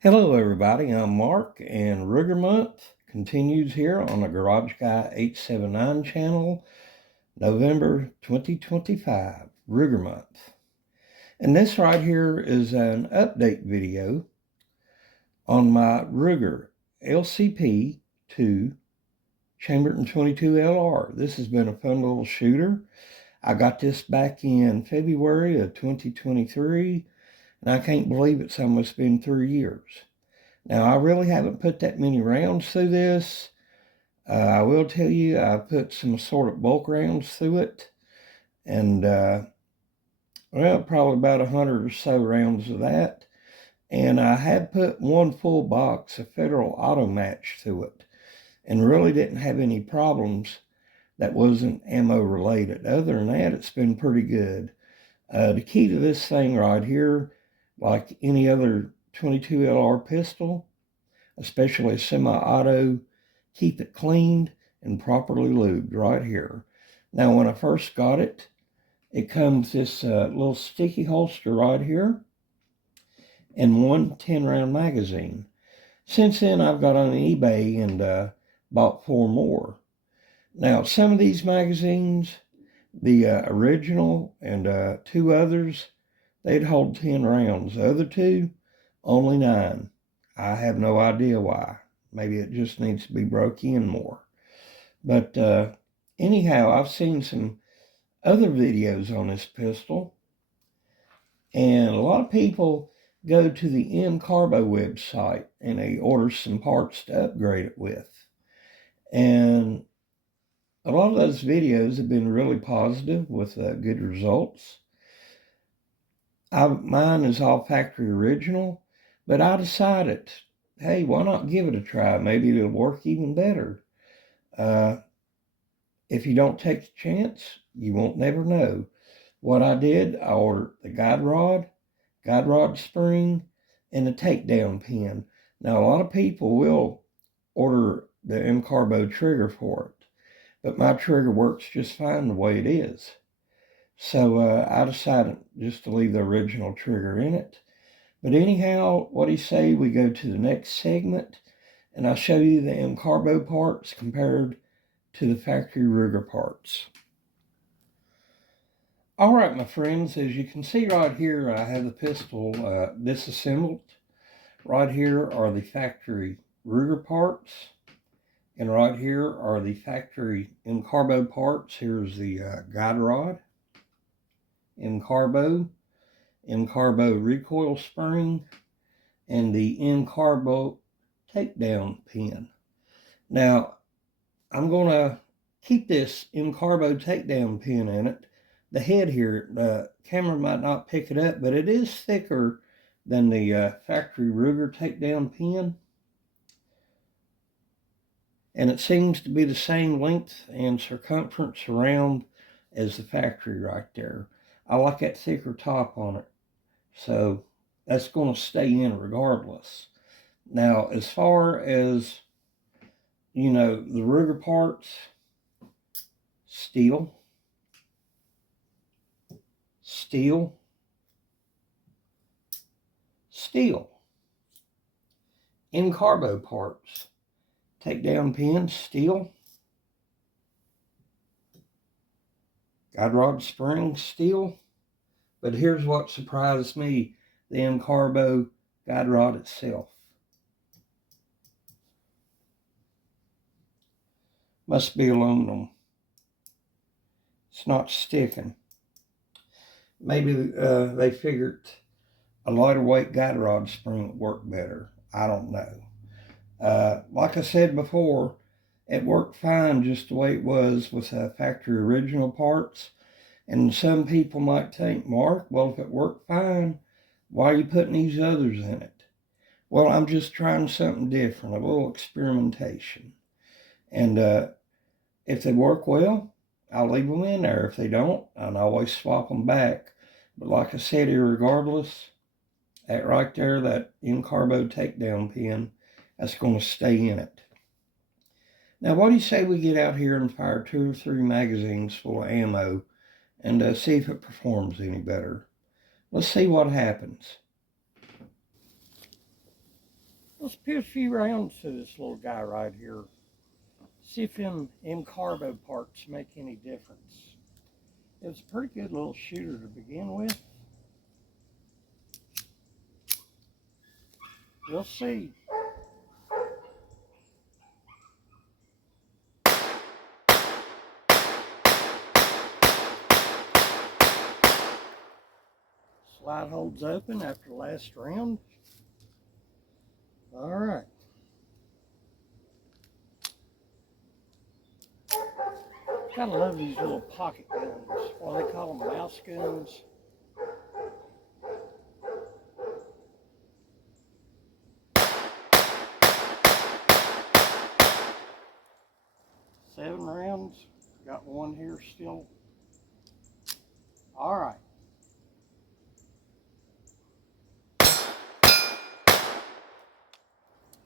Hello everybody, I'm Mark, and Ruger Month continues here on the Garage Guy 879 channel, November 2025, Ruger Month. And this right here is an update video on my Ruger LCP II Chambered in 22 LR. This has been a fun little shooter. I got this back in February of 2023, and I can't believe it's almost been 3 years. Now, I really haven't put that many rounds through this. I will tell you, I put some assorted bulk rounds through it. And, well, probably about 100 or so rounds of that. And I had put one full box of Federal Auto Match through it. And really didn't have any problems that wasn't ammo related. Other than that, it's been pretty good. The key to this thing right here, like any other 22 LR pistol, especially a semi-auto, keep it cleaned and properly lubed right here. Now, when I first got it, it comes this little sticky holster right here and one 10-round magazine. Since then, I've got on eBay and bought 4 more. Now, some of these magazines, the original and 2 others, they'd hold 10 rounds. The other 2, only 9. I have no idea why. Maybe it just needs to be broke in more. But anyhow, I've seen some other videos on this pistol, and a lot of people go to the MCarbo website and they order some parts to upgrade it with. And a lot of those videos have been really positive with good results. Mine is all factory original, but I decided, hey, why not give it a try? Maybe it'll work even better. If you don't take the chance, you won't never know. What I did, I ordered the guide rod spring, and a takedown pin. Now, a lot of people will order the MCarbo trigger for it, but my trigger works just fine the way it is. So I decided just to leave the original trigger in it. But anyhow, what do you say we go to the next segment, and I'll show you the MCarbo parts compared to the factory Ruger parts. All right, my friends, as you can see right here, I have the pistol disassembled. Right here are the factory Ruger parts, and right here are the factory MCarbo parts. Here's the guide rod, MCarbo recoil spring, and the MCarbo takedown pin. Now, I'm going to keep this MCarbo takedown pin in it. The head here, the camera might not pick it up, but it is thicker than the factory Ruger takedown pin. And it seems to be the same length and circumference around as the factory right there. I like that thicker top on it. So that's going to stay in regardless. Now, as far as, you know, the Ruger parts, steel, MCarbo parts, takedown pin, steel, guide rod spring, steel. But here's what surprised me, the MCarbo guide rod itself. Must be aluminum. It's not sticking. Maybe they figured a lighter weight guide rod spring would work better. I don't know. Like I said before, it worked fine just the way it was with factory original parts. And some people might think, Mark, well, if it worked fine, why are you putting these others in it? Well, I'm just trying something different, a little experimentation. And if they work well, I'll leave them in there. If they don't, I'll always swap them back. But like I said, irregardless, that right there, that MCarbo takedown pin, that's going to stay in it. Now, what do you say we get out here and fire 2 or 3 magazines full of ammo and see if it performs any better? Let's see what happens. Let's put a few rounds to this little guy right here. See if them MCarbo parts make any difference. It was a pretty good little shooter to begin with. We'll see. Slide holds open after the last round. All right. Gotta love these little pocket guns. Well, they call them mouse guns. Seven rounds. Got one here still. All right.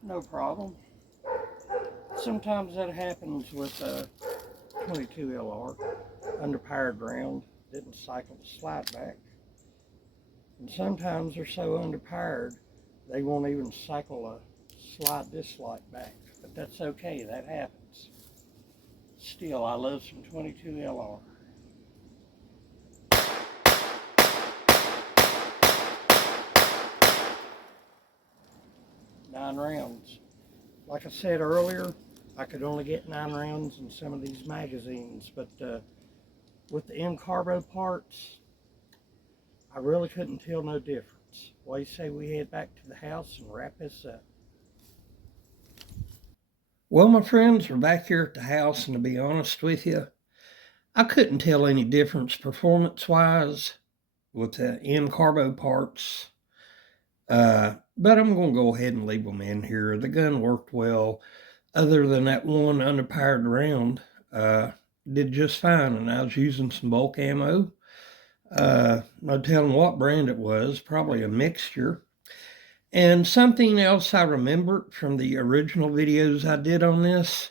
No problem. Sometimes that happens with a 22 LR. Underpowered round, didn't cycle the slide back. And sometimes they're so underpowered, they won't even cycle a slide this light back. But that's okay, that happens. Still, I love some 22 LR. Nine rounds. Like I said earlier, I could only get 9 rounds in some of these magazines, but with the MCarbo parts, I really couldn't tell no difference. What do you say we head back to the house and wrap this up? Well, my friends, we're back here at the house, and to be honest with you, I couldn't tell any difference performance-wise with the MCarbo parts. But I'm going to go ahead and leave them in here. The gun worked well. Other than that one underpowered round, did just fine. And I was using some bulk ammo. No telling what brand it was, probably a mixture. And something else I remembered from the original videos I did on this,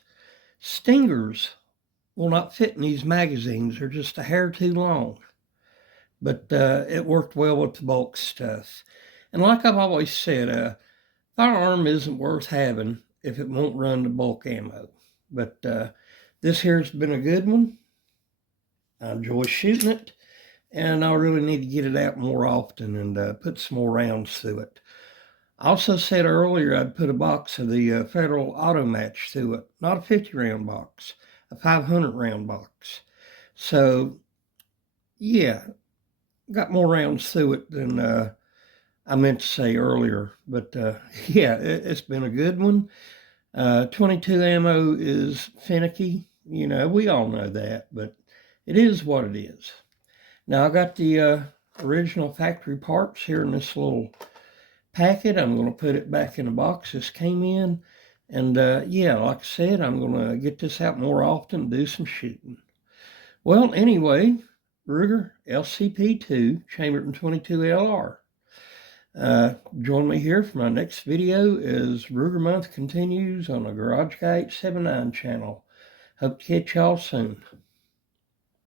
stingers will not fit in these magazines. They're just a hair too long. But it worked well with the bulk stuff. And like I've always said, a firearm isn't worth having if it won't run the bulk ammo. But this here's been a good one. I enjoy shooting it, and I really need to get it out more often and put some more rounds through it. I also said earlier I'd put a box of the Federal Auto Match through it, not a 50 round box, a 500 round box. So yeah, got more rounds through it than I meant to say earlier, but yeah, it's been a good one. 22 ammo is finicky, you know, we all know that, but it is what it is. Now I got the original factory parts here in this little packet. I'm going to put it back in the box this came in, and yeah, like I said, I'm going to get this out more often, do some shooting. Well, anyway, Ruger LCP II Chamberton 22 LR. Join me here for my next video as Ruger Month continues on the Garage Guy 879 channel. Hope to catch y'all soon.